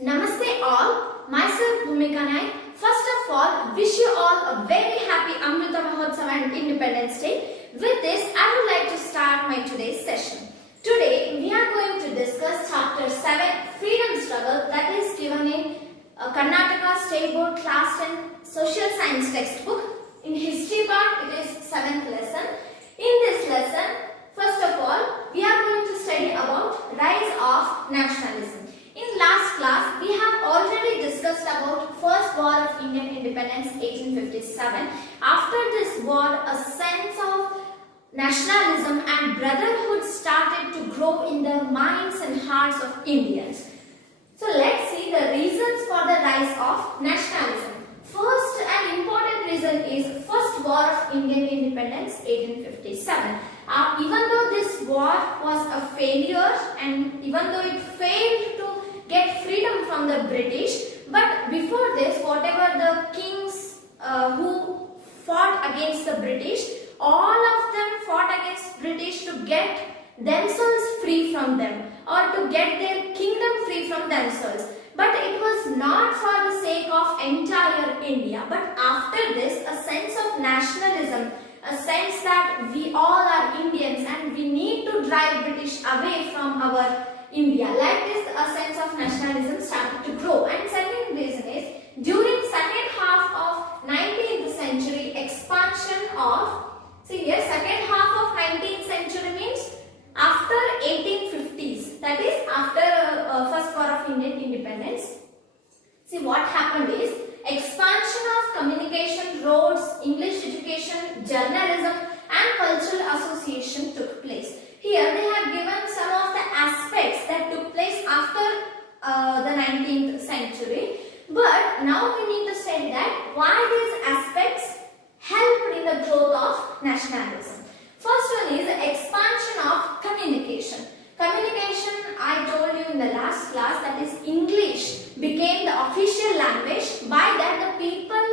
Namaste all, myself Bhumika Naik. First of all, wish you all a very happy Amrita Mahotsav and Independence Day. With this, I would like to start my today's session. Today, we are going to discuss Chapter 7, Freedom Struggle, that is given in Karnataka State Board Class 10 Social Science textbook. In history part, it is 7th lesson. In this lesson, first of all, we are going to study about rise of nationalism. In last class, we have already discussed about First War of Indian Independence 1857. After this war, a sense of nationalism and brotherhood started to grow in the minds and hearts of Indians. So let's see the reasons for the rise of nationalism. First and important reason is First War of Indian Independence 1857. Even though this war was a failure and even though it failed to get freedom from the British, but before this, whatever the kings who fought against the British, all of them fought against British to get themselves free from them or to get their kingdom free from themselves. But it was not for the sake of entire India. But after this, a sense of nationalism, a sense that we all are Indians and we need to drive British away from our India. Like this, a sense of nationalism started to grow. And second reason is, during second half of 19th century, expansion of, see here, second half of 19th century means after 1850s, that is after First War of Indian Independence. See, what happened is, expansion of communication, roads, English education, journalism and cultural association took place. Here they have given some of the aspects that took place after the 19th century. But now we need to say that why these aspects helped in the growth of nationalism. First one is the expansion of communication. Communication, I told you in the last class, that is English became the official language. By that the people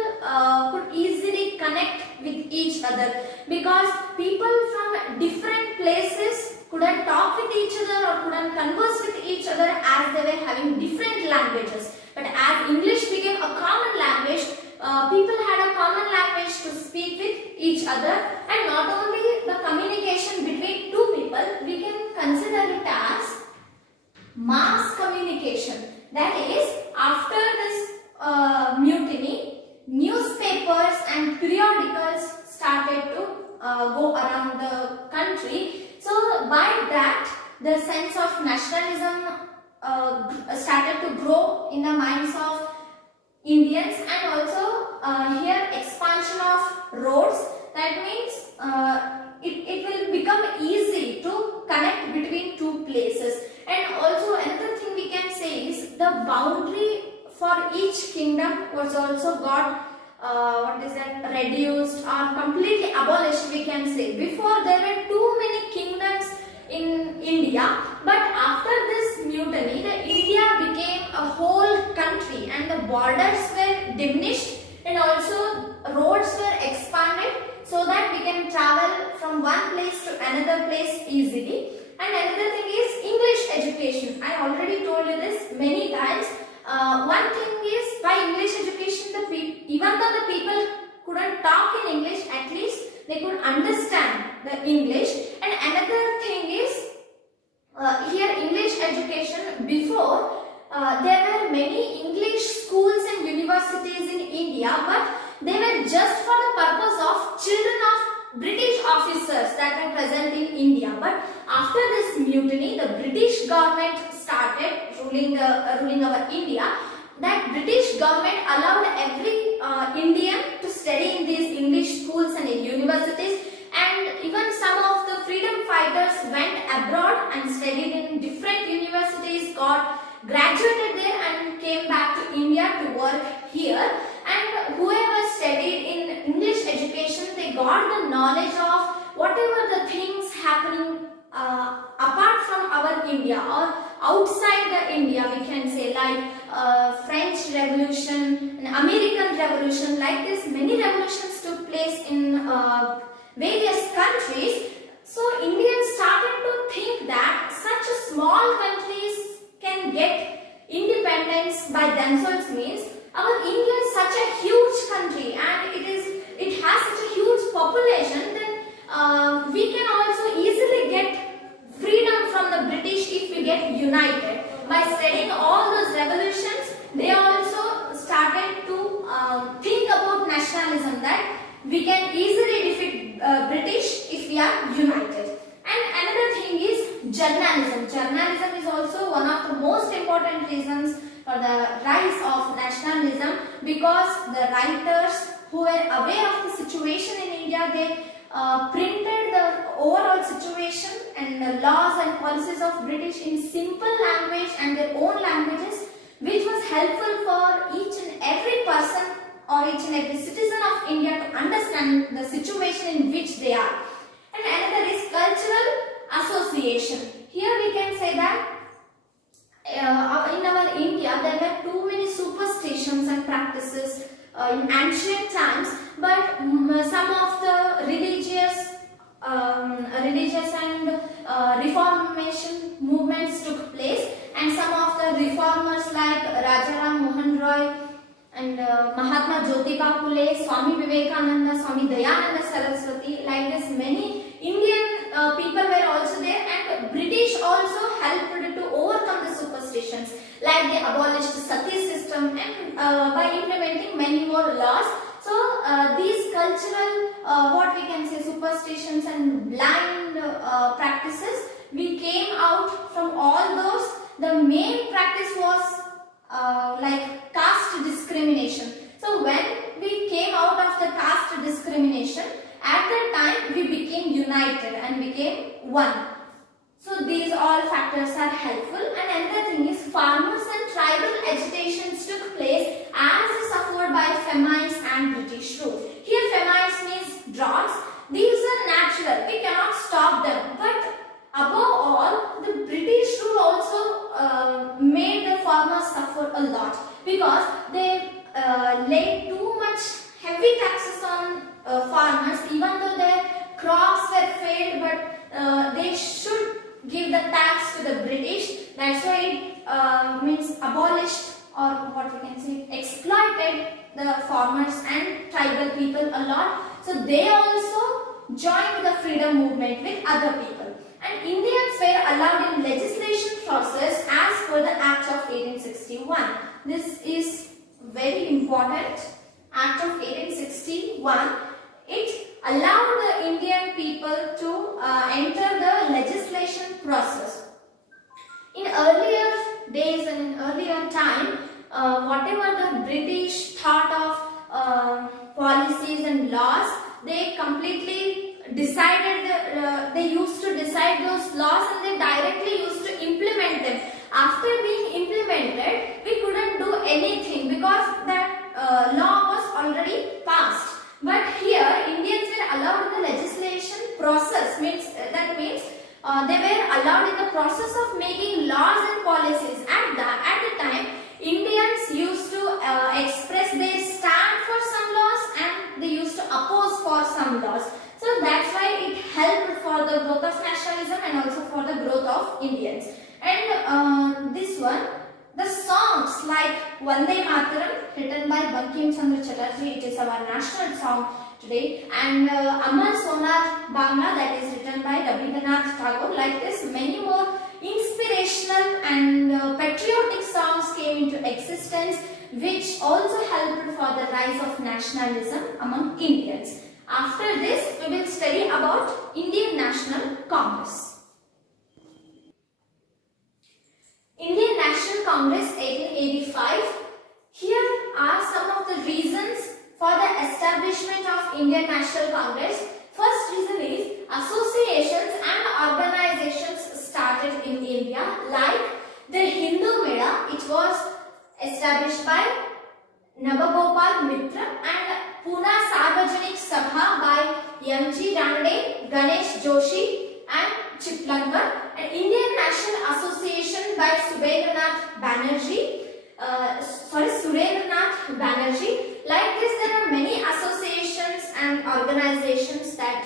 could easily connect with each other because people from different places couldn't talk with each other or couldn't converse with each other as they were having different languages. But as English became a common language, people had a common language to speak with each other, and not only the communication between two people, we can consider it as mass communication. That is, after this mutiny, newspapers and periodicals started to go around the country. So by that, the sense of nationalism started to grow in the minds of Indians, and also here expansion of roads. That means it will become easy to connect between two places. And also another thing we can say is the boundary for each kingdom was also got reduced or completely abolished, we can say. Before there were too many kingdoms in India, but after this mutiny, the India became a whole country and the borders were diminished and also roads were expanded so that we can travel from one place to another place easily. And another thing is English education. I already told you this many times. One thing is, by English education, even though the people couldn't talk in English, at least they could understand the English. And another thing is, here English education, before there were many English schools and universities in India, but they were just for the purpose of children of British officers that were present in India. But after this mutiny, the British government started ruling our India. That British government allowed every Indian to study in these English schools and in universities, and even some of the freedom fighters went abroad and studied in different universities, got graduated there and came back to India to work here. And whoever studied in English education, they got the knowledge of whatever the things happening apart from our India or outside the India, we can say, like French Revolution and American Revolution. Like this, many revolutions took place in various countries. So Indians started to think that such small countries can get independence independence by themselves means our India is such a huge country and it has such a huge population, then we can also easily get freedom from the British if we get united. By studying all those revolutions, they also started to think about nationalism, that we can easily defeat British if we are united. And another thing is journalism. Journalism is also one of the most important reasons for the rise of nationalism, because the writers who were aware of the situation in India, they printed the overall situation and the laws and policies of British in simple language and their own languages, which was helpful for each and every person or each and every citizen of India to understand the situation in which they are. And another is cultural association. Here we can say that in our India there were too many superstitions and practices in ancient times, but some of the religious and reformation movements took place, and some of the reformers like Rajaram Mohan Roy and Mahatma Jyotiba Phule, Swami Vivekananda, Swami Dayananda Saraswati, like this many Indian people were also there, and British also helped to overcome the superstitions, like they abolished the sati system and by implementing many more laws. So these cultural what we can say superstitions and blind practices, we came out from all those. The main practice was like caste discrimination. So when we came out of the caste discrimination, at that time we became united and became one. So these all factors are helpful. And another thing is farmers and tribal agitations took place as suffered by famines and British rule. Here famines means droughts. These are natural, we cannot stop them. But above all, the British rule also made the farmers suffer a lot, because they laid too much heavy taxes on farmers, even though their crops were failed, but they should give the tax to the British. That's why it means abolished, or what we can say, exploited the farmers and tribal people a lot. So they also joined the freedom movement with other people. And Indians were allowed in legislation process as per the Act of 1861. This is very important. Act of 1861. It allowed the Indian people to enter the legislation process. In earlier days and in earlier time, whatever the British thought of policies and laws, they completely decided, they used to decide those laws and they directly used to implement them. After being implemented, we couldn't do anything because that law was already passed. But here, Indians were allowed in the legislation process. That means they were allowed in the process of making laws and policies. At the time, Indians used to express their stand for some laws and they used to oppose for some laws. So that's why it helped for the growth of nationalism and also for the growth of Indians. And this one, the songs like Vande Mataram, written by Bankim Chandra Chatterjee, it is our national song today, and Amar Sonar Bangla, that is written by Rabindranath Tagore. Like this, many more inspirational and patriotic songs came into existence, which also helped for the rise of nationalism among Indians. After this, we will study about Indian National Congress. Indian National Congress 1885. Here are some of the reasons for the establishment of Indian National Congress. First reason is associations and organizations started in India, like the Hindu Mela. It was established by Nabagopal Mitra, and Pune Sarvajanik Sabha by M.G. Ranade, Ganesh Joshi and Chiplankar, and Indian National Association by Surendranath Banerjee. Like this, there are many associations and organizations that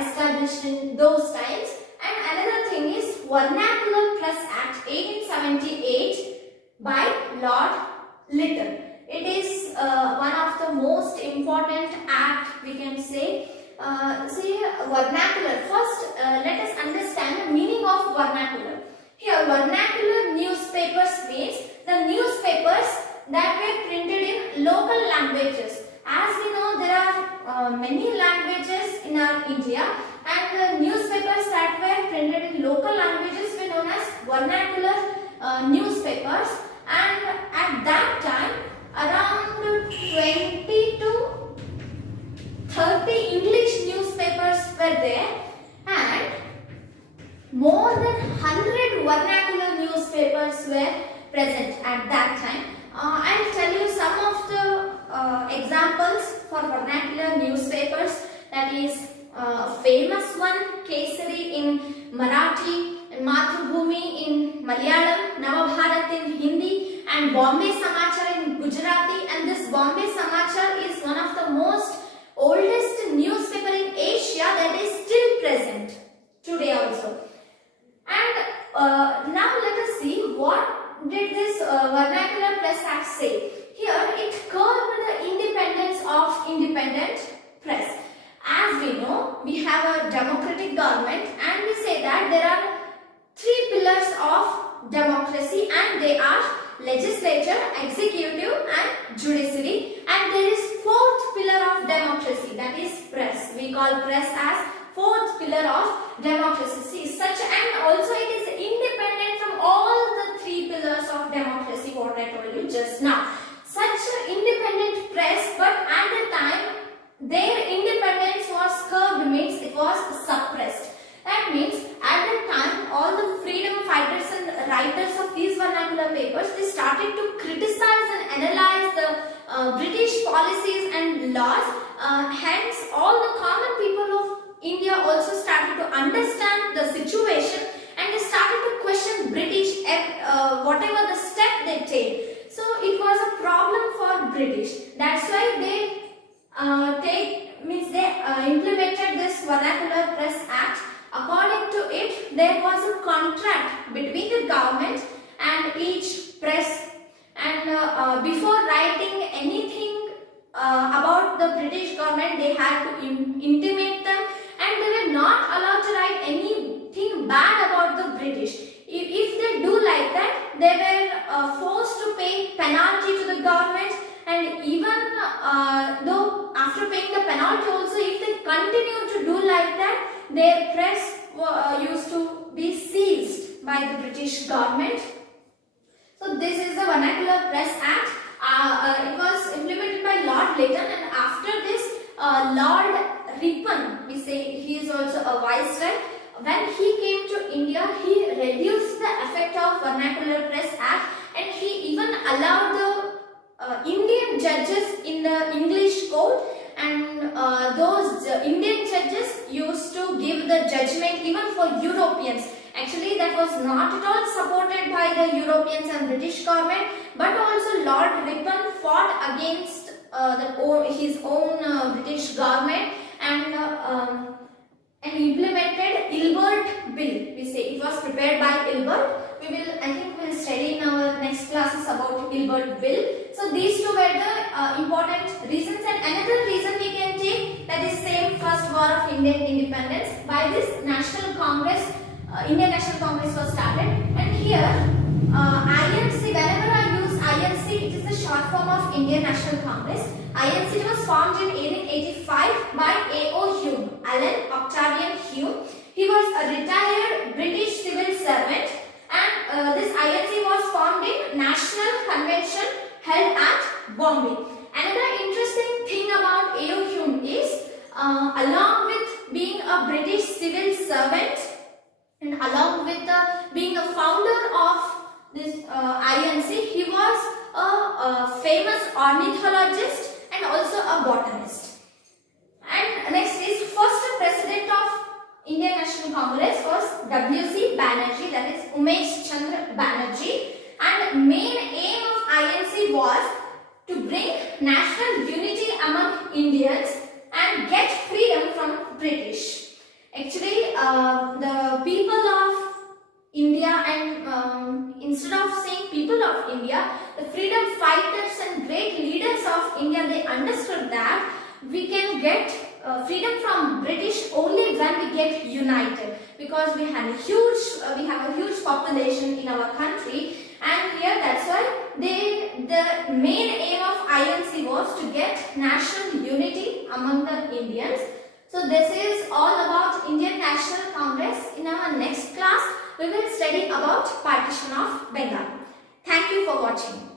established in those times. And another thing is Vernacular Press Act 1878 by Lord Lytton. It is one of the most important act, we can say. Vernacular. First, let us understand the meaning of vernacular. Here, vernacular newspapers means the newspapers that were printed in local languages. As we know, there are many languages in our India, and the newspapers that were printed in local languages were known as vernacular newspapers. And at that time, around 20 to 30 English newspapers were there, and more than 100 vernacular newspapers were present at that time. I'll tell you some of the examples for vernacular newspapers. That is famous one, KSEEB in Marathi, and Mathrubhumi in Malayalam, Navabharat in Hindi, and Bombay Samachar in Gujarati. And this Bombay Samachar is one of the most oldest newspaper in Asia that is still present today also. And now let us see what did this Vernacular Press Act say. Here it curbed the independence of independent press. As we know, we have a democratic government, and we say that there are three pillars of democracy, and they are legislature, executive and judiciary, and there is fourth pillar of democracy, that is press. We call press as fourth pillar of democracy. And also it is independent from all the three pillars of democracy, what I told you just now. Such an independent press, but at the time their independence was curbed, means it was suppressed. That means at that time all the freedom fighters and writers of these vernacular papers, they started to criticize and analyze the British policies and laws. Hence all the common people of India also started to understand the situation, and they started to question British whatever the step they take. So it was a problem for British. That's why they implemented this Vernacular Press Act. According to it, there was a contract between the government and each press, and before writing anything about the British government, they had to intimate them, and they were not allowed to write anything bad about the British. If they do like that, they were forced to pay penalty to the government, and even though after paying the penalty also, if they continue to do like that, their press used to be seized by the British government. So this is the Vernacular Press Act. It was implemented by Lord Lytton, and after this Lord Ripon, we say he is also a viceroy. When he came to India, he reduced the effect of Vernacular Press Act, and he even allowed the Indian judges in the English court, and those Indian judges used to give the judgment even for Europeans. Actually, that was not at all supported by the Europeans and British government, but also Lord Ripon fought against his own British government, and implemented Ilbert Bill. We say it was prepared by Ilbert. I think we will study in our next classes about Ilbert Bill. So these two were the important reasons, and another reason we can take, that is same First War of Indian Independence. By this National Congress, Indian National Congress was started, and here INC, whenever I use INC, it is the short form of Indian National Congress. INC was formed in 1885 by A.O. Hume, Alan Octavian Hume. He was a retired British civil servant, and this INC was formed in National Convention held at Bombay. Another interesting thing about A.O. Hume is, along with being a British civil servant, and along with being a founder of this INC, he was a famous ornithologist and also a botanist. And next is, first president of Indian National Congress was W.C. Banerjee, that is Umesh Chandra Banerjee, and main aim of INC was to bring national unity among Indians and get freedom from British. Actually, the people of India, and instead of saying people of India, the freedom get freedom from British only when we get united, because we have a huge population in our country, and here that's why the main aim of INC was to get national unity among the Indians. So this is all about Indian National Congress. In our next class, we will study about partition of Bengal. Thank you for watching.